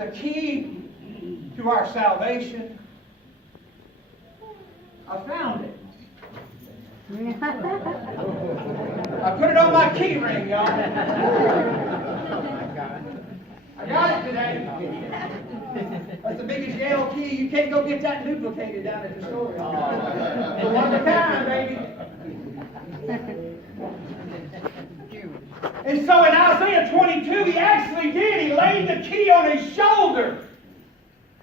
the key to our salvation? I found it. I put it on my key ring, y'all. I got it today. That's the biggest yellow key. You can't go get that duplicated down at the store. The one of a kind, baby. And so in Isaiah 22, he actually did. He laid the key on his shoulder.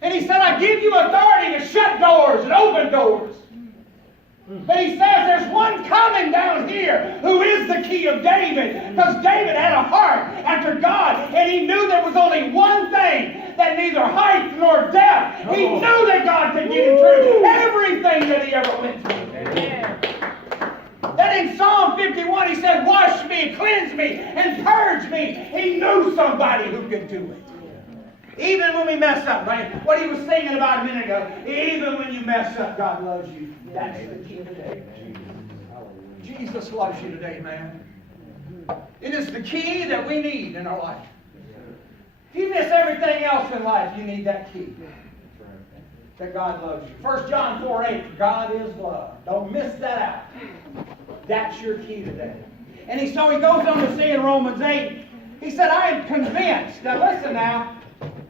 And he said, I give you authority to shut doors and open doors. But he says there's one coming down here who is the key of David. Because David had a heart after God. And he knew there was only one thing, that neither height nor depth. He knew that God could get him through everything that he ever went through. That in Psalm 51 he said, wash me, cleanse me, and purge me. He knew somebody who could do it. Even when we mess up, right? What he was singing about a minute ago. Even when you mess up, God loves you. That's the key today. Jesus loves you today, man. It is the key that we need in our life. If you miss everything else in life, you need that key. That God loves you. 1 John 4:8, God is love. Don't miss that out. That's your key today. And so he goes on to say in Romans 8, he said, I am convinced. Now listen now.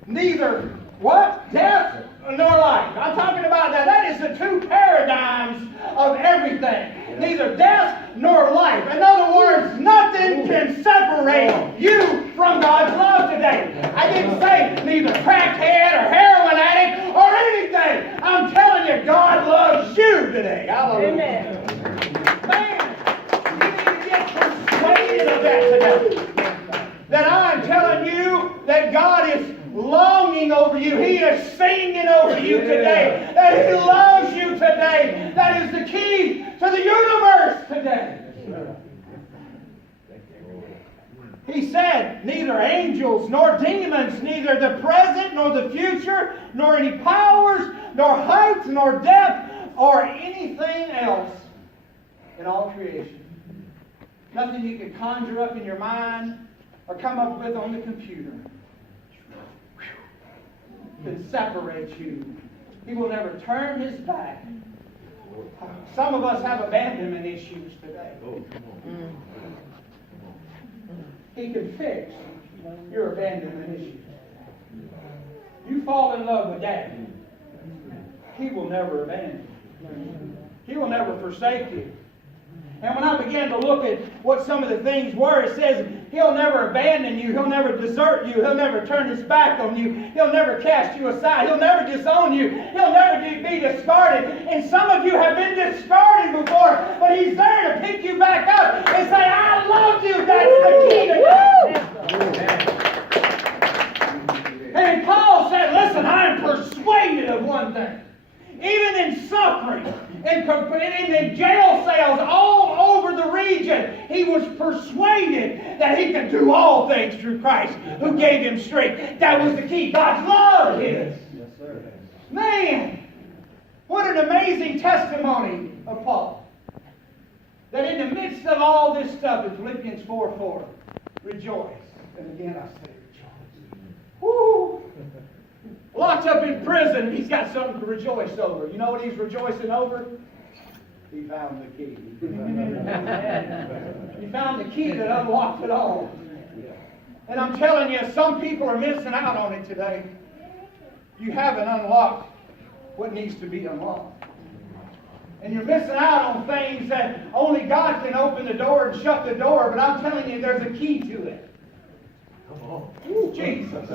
Neither what? Death nor life. I'm talking about that. That is the two paradigms of everything. Neither death nor life. In other words, nothing can separate you from God's love today. I didn't say neither crackhead or heroin addict or anything. I'm telling you, God loves you today. Hallelujah. Amen. Man, you need to get persuaded of that today. That I'm telling you that God is longing over you. He is singing over you today. That He loves you today. That is the key to the universe today. He said, neither angels nor demons, neither the present nor the future, nor any powers, nor height, nor depth, or anything else in all creation. Nothing you can conjure up in your mind or come up with on the computer can separate you. He will never turn His back. Some of us have abandonment issues today. He can fix your abandonment issues. You fall in love with Daddy, He will never abandon you. He will never forsake you. And when I began to look at what some of the things were, it says He'll never abandon you. He'll never desert you. He'll never turn His back on you. He'll never cast you aside. He'll never disown you. He'll never be discarded. And some of you have been discarded before, but He's there to pick you back up and say, I love you. That's the key to God. And Paul said, listen, I am persuaded of one thing. Even in suffering, in the jail cells all over the region, he was persuaded that he could do all things through Christ who gave him strength. That was the key. God's love is. Yes, sir. Man, what an amazing testimony of Paul. That in the midst of all this stuff, in Philippians 4:4, rejoice. And again I say rejoice. Woo! Locked up in prison, he's got something to rejoice over. You know what he's rejoicing over? He found the key. He found the key that unlocked it all. And I'm telling you, some people are missing out on it today. You haven't unlocked what needs to be unlocked. And you're missing out on things that only God can open the door and shut the door, but I'm telling you, there's a key to it. Ooh, Jesus.